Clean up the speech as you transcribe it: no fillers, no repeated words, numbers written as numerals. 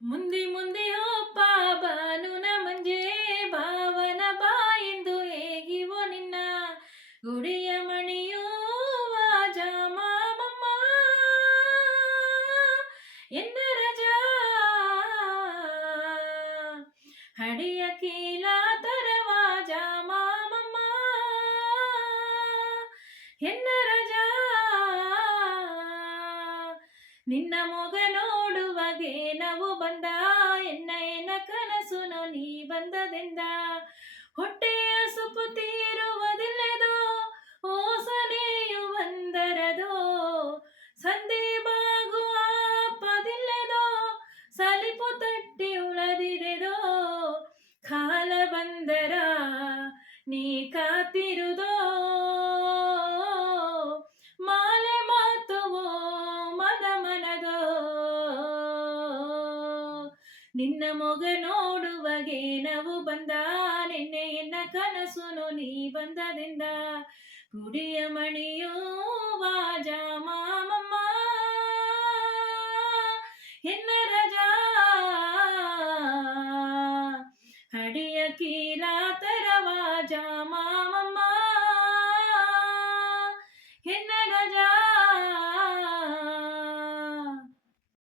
ಮುಂದಿ ಮುಂದೆ ಒಪ್ಪ ಬಾನುನ ಮಂಜೆ ಭಾವನ ಬಾಯಿಂದು ಹೇಗಿವೋ ನಿನ್ನ ಗುಡಿಯ ಮಣಿಯುವ ಜಾಮಮ್ಮ ಎನ್ನ ರಜಾ ಹಡಿಯ ಕೀಲ ತರವ ಜಾಮಮ್ಮ ಎನ್ನ ರಜಾ ನಿನ್ನ ಮೊಗ ನೋಡುವಗೆ ನಾವು ಬಂದ ಎನ್ನ ಕನಸುನು ನೀ ಬಂದದೆಂದ ಹೊಟ್ಟೆಯ ಸುಪು ತೀರುವುದಿಲ್ಲದೋ ಓಸನೆಯು ಬಂದರದೋ ಸಂಧಿ ಬಾಗುವ ಪದಿಲ್ಲದೋ ಸಲಿಪು ತಟ್ಟಿ ಉಳದಿದೆದೋ ಕಾಲ ಬಂದರ ನೀ ಕಾತಿರುದೋ ಮಾಲೆ ಮಾತುವೋ ಮನ ಮನದೋ ನಿನ್ನ ಮೊಗ ನೋಡುವಗೆ ನಾವು ಬಂದ ನಿನ್ನೆಯನ್ನ ಕನಸುನು ನೀ ಬಂದದೆಂದ ಗುಡಿಯ ಮಣಿಯುವ ಜಾಮ